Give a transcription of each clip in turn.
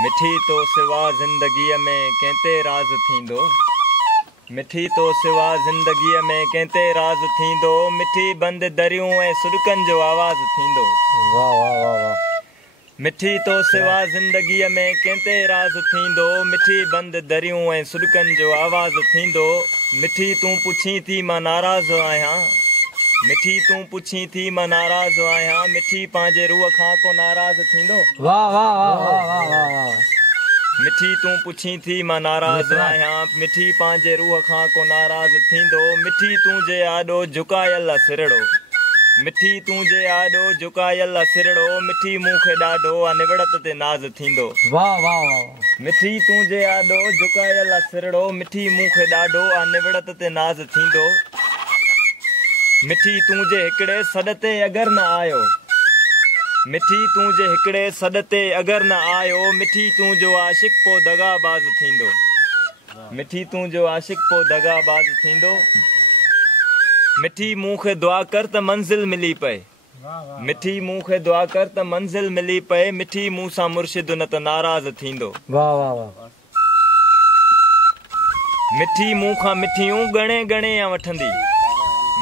मिठी तो सिवा ज़िंदगीअ में कंहिंते राज़ थींदो। मिठी तो सिवा ज़िंदगीअ में कंहिंते राज़ थींदो। मिठी बंदि दरियूं ऐं सुॾकनि जो आवाज़ थींदो। वाह वाह वाह वाह। मिठी तो सिवा ज़िंदगीअ में कंहिंते राज़ थींदो। मिठी बंदि दरियूं ऐं सुॾकनि जो आवाज़ थींदो। मिठी तूं पुछी थी मां नाराज़ आहियां। मिठी तूं पुछी थी मां नाराज़ आहियां। मिठी पंहिंजे रूह खां को नाराज़ थींदो। वाह वाह वाह वाह वाह वाह। मिठी तूं पुछी थी मां नाराज़ आहियां। मिठी पंहिंजे रूह खां को नाराज़ थींदो। मिठी तुंहिंजे आॾो झुकायल सिरड़ो। मिठी तुंहिंजे आॾो झुकायल सिरड़ो। मिठी मूंखे ॾाढो निवड़त ते नाज़ थींदो। वाह वाह वाह। मिठी तुंहिंजे आॾो झुकायल सिरड़ो। मिठी मूंखे ॾाढो निवड़त ते नाज़ थींदो। मिठी तुंहिंजे हिकिड़े सॾ ते अगरि न आयो। मिठी तुंहिंजे हिकिड़े सॾ ते अगरि न आयो। मिठी तुंहिंजो आशिक़ पोइ दगाबाज़ थींदो। मिठी तुंहिंजो आशिक़ पोइ दगाबाज़ थींदो। मिठी मूंखे दुआ कर त मंज़िल मिली पए। मिठी मूंखे दुआ कर त मंज़िल मिली पए। मिठी मूंसां मुर्शिद न त नाराज़ थींदो। वाह वाह वाह। मिठी मूंखां मिठियूं घणे घणे वठंदी।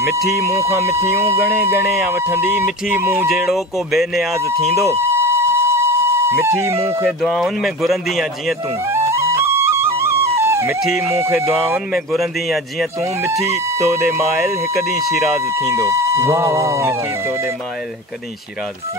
मिठी मूंखां मिठियूं घणे घणे वठंदी। मिठी मूं जहिड़ो को बेनियाज़ थींदो। मिठी मूंखे दुआउनि में घुरंदी आहे जीअं तूं। मिठी मूंखे दुआउनि में घुरंदी आहे जीअं तूं। मिठी तोॾे माइल हिकु ॾींहुं शिराज़ थींदो। वाह वाह वाह। मिठी तोॾे माइल हिकु ॾींहुं शिराज़ थींदो।